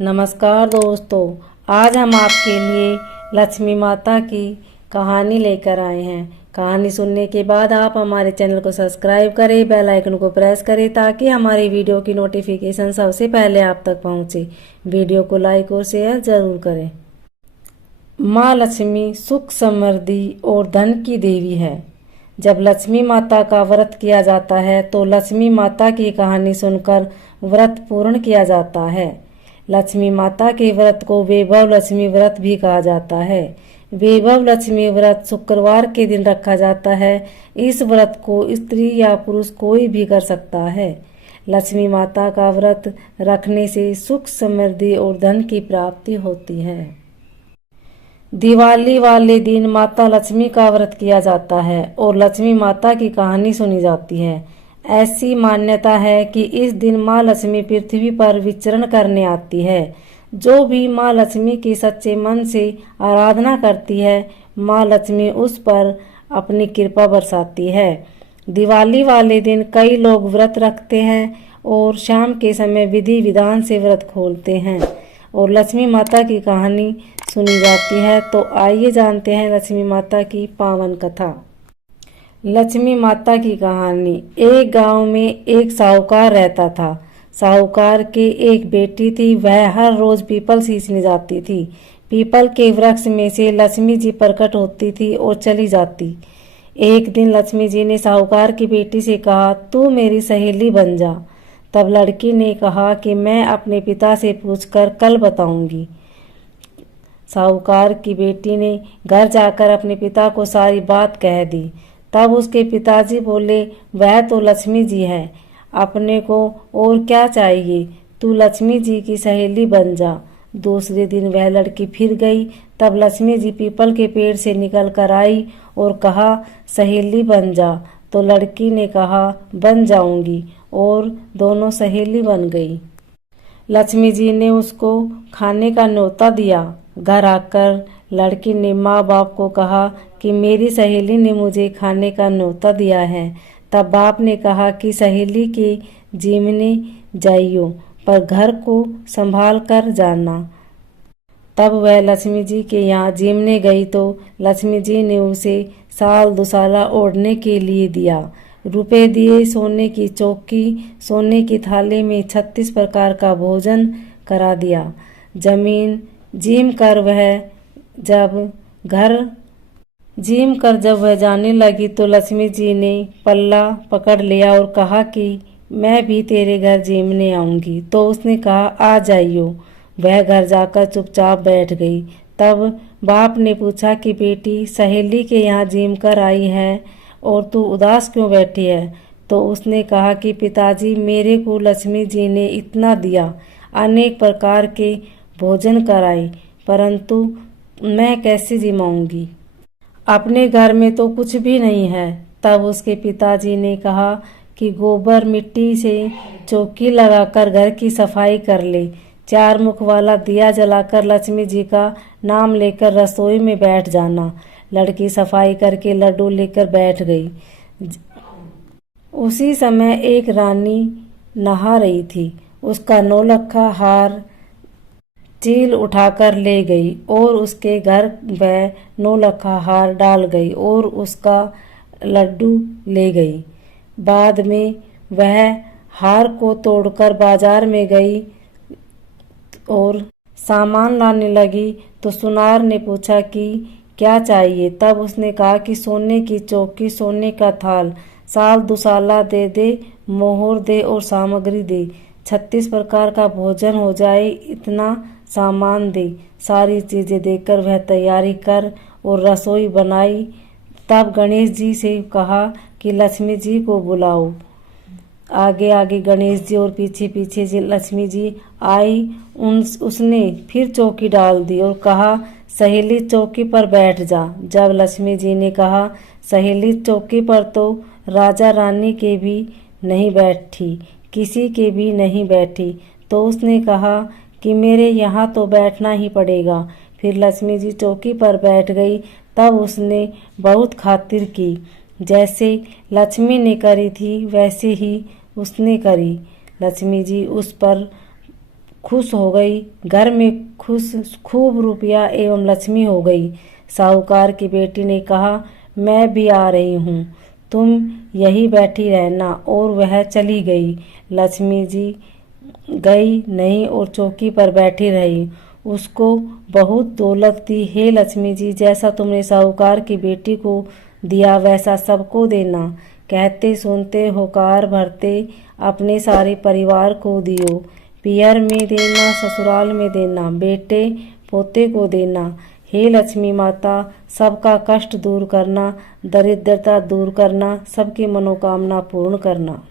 नमस्कार दोस्तों, आज हम आपके लिए लक्ष्मी माता की कहानी लेकर आए हैं। कहानी सुनने के बाद आप हमारे चैनल को सब्सक्राइब करें, बेल आइकन को प्रेस करें ताकि हमारी वीडियो की नोटिफिकेशन सबसे पहले आप तक पहुंचे। वीडियो को लाइक और शेयर जरूर करें। माँ लक्ष्मी सुख समृद्धि और धन की देवी है। जब लक्ष्मी माता का व्रत किया जाता है तो लक्ष्मी माता की कहानी सुनकर व्रत पूर्ण किया जाता है। लक्ष्मी माता के व्रत को वैभव लक्ष्मी व्रत भी कहा जाता है। वैभव लक्ष्मी व्रत शुक्रवार के दिन रखा जाता है। इस व्रत को स्त्री या पुरुष कोई भी कर सकता है। लक्ष्मी माता का व्रत रखने से सुख समृद्धि और धन की प्राप्ति होती है। दिवाली वाले दिन माता लक्ष्मी का व्रत किया जाता है और लक्ष्मी माता की कहानी सुनी जाती है। ऐसी मान्यता है कि इस दिन माँ लक्ष्मी पृथ्वी पर विचरण करने आती है। जो भी माँ लक्ष्मी की सच्चे मन से आराधना करती है, माँ लक्ष्मी उस पर अपनी कृपा बरसाती है। दिवाली वाले दिन कई लोग व्रत रखते हैं और शाम के समय विधि विधान से व्रत खोलते हैं और लक्ष्मी माता की कहानी सुनी जाती है। तो आइए जानते हैं लक्ष्मी माता की पावन कथा। लक्ष्मी माता की कहानी। एक गांव में एक साहूकार रहता था। साहूकार के एक बेटी थी। वह हर रोज पीपल सींचने जाती थी। पीपल के वृक्ष में से लक्ष्मी जी प्रकट होती थी और चली जाती। एक दिन लक्ष्मी जी ने साहूकार की बेटी से कहा, तू मेरी सहेली बन जा। तब लड़की ने कहा कि मैं अपने पिता से पूछकर कल बताऊंगी। साहूकार की बेटी ने घर जाकर अपने पिता को सारी बात कह दी। तब उसके पिताजी बोले, वह तो लक्ष्मी जी है, अपने को और क्या चाहिए, तू लक्ष्मी जी की सहेली बन जा। दूसरे दिन वह लड़की फिर गई। तब लक्ष्मी जी पीपल के पेड़ से निकल कर आई और कहा, सहेली बन जा। तो लड़की ने कहा, बन जाऊंगी, और दोनों सहेली बन गई। लक्ष्मी जी ने उसको खाने का न्योता दिया। घर आकर लड़की ने माँ बाप को कहा कि मेरी सहेली ने मुझे खाने का न्योता दिया है। तब बाप ने कहा कि सहेली के जीमने जाइयो, पर घर को संभाल कर जाना। तब वह लक्ष्मी जी के यहाँ जीमने गई तो लक्ष्मी जी ने उसे साल दुसाला ओढ़ने के लिए दिया। रुपए दिए, सोने की चौकी, सोने की थाली में 36 प्रकार का भोजन करा दिया। जमीन जीम कर जब वह जाने लगी तो लक्ष्मी जी ने पल्ला पकड़ लिया और कहा कि मैं भी तेरे घर जीमने आऊंगी। तो उसने कहा, आ जाइयो। वह घर जाकर चुपचाप बैठ गई। तब बाप ने पूछा कि बेटी, सहेली के यहाँ जीम कर आई है और तू उदास क्यों बैठी है? तो उसने कहा कि पिताजी, मेरे को लक्ष्मी जी ने इतना दिया, अनेक प्रकार के भोजन कराए, परंतु मैं कैसे जिमाऊंगी? अपने घर में तो कुछ भी नहीं है। तब उसके पिताजी ने कहा कि गोबर मिट्टी से चौकी लगाकर घर की सफाई कर ले। 4 मुख वाला दिया जलाकर लक्ष्मी जी का नाम लेकर रसोई में बैठ जाना। लड़की सफाई करके लड्डू लेकर बैठ गई। उसी समय एक रानी नहा रही थी। उसका नौलखा हार चील उठाकर ले गई और उसके घर वह नौलखा हार डाल गई और उसका लड्डू ले गई। बाद में वह हार को तोड़कर बाजार में गई और सामान लाने लगी तो सुनार ने पूछा कि क्या चाहिए? तब उसने कहा कि सोने की चौकी, सोने का थाल, साल दुसाला दे दे, मोहर दे और सामग्री दे। 36 प्रकार का भोजन हो जाए, इतना सामान दे। सारी चीजें देकर वह तैयारी कर और रसोई बनाई। तब गणेश जी से कहा कि लक्ष्मी जी को बुलाओ। आगे आगे गणेश जी और पीछे पीछे जी लक्ष्मी जी आई। उसने फिर चौकी डाल दी और कहा, सहेली चौकी पर बैठ जा। जब लक्ष्मी जी ने कहा, सहेली चौकी पर तो राजा रानी के भी नहीं बैठी, किसी के भी नहीं बैठी, तो उसने कहा कि मेरे यहाँ तो बैठना ही पड़ेगा। फिर लक्ष्मी जी चौकी पर बैठ गई। तब उसने बहुत खातिर की। जैसे लक्ष्मी ने करी थी वैसे ही उसने करी। लक्ष्मी जी उस पर खुश हो गई। घर में खूब रुपया एवं लक्ष्मी हो गई। साहूकार की बेटी ने कहा, मैं भी आ रही हूँ, तुम यहीं बैठी रहना। और वह चली गई। लक्ष्मी जी गई नहीं और चौकी पर बैठी रही। उसको बहुत दौलत थी। हे लक्ष्मी जी, जैसा तुमने साहूकार की बेटी को दिया वैसा सबको देना। कहते सुनते होकार भरते अपने सारे परिवार को दियो। पियर में देना, ससुराल में देना, बेटे पोते को देना। हे लक्ष्मी माता, सबका कष्ट दूर करना, दरिद्रता दूर करना, सबकी मनोकामना पूर्ण करना।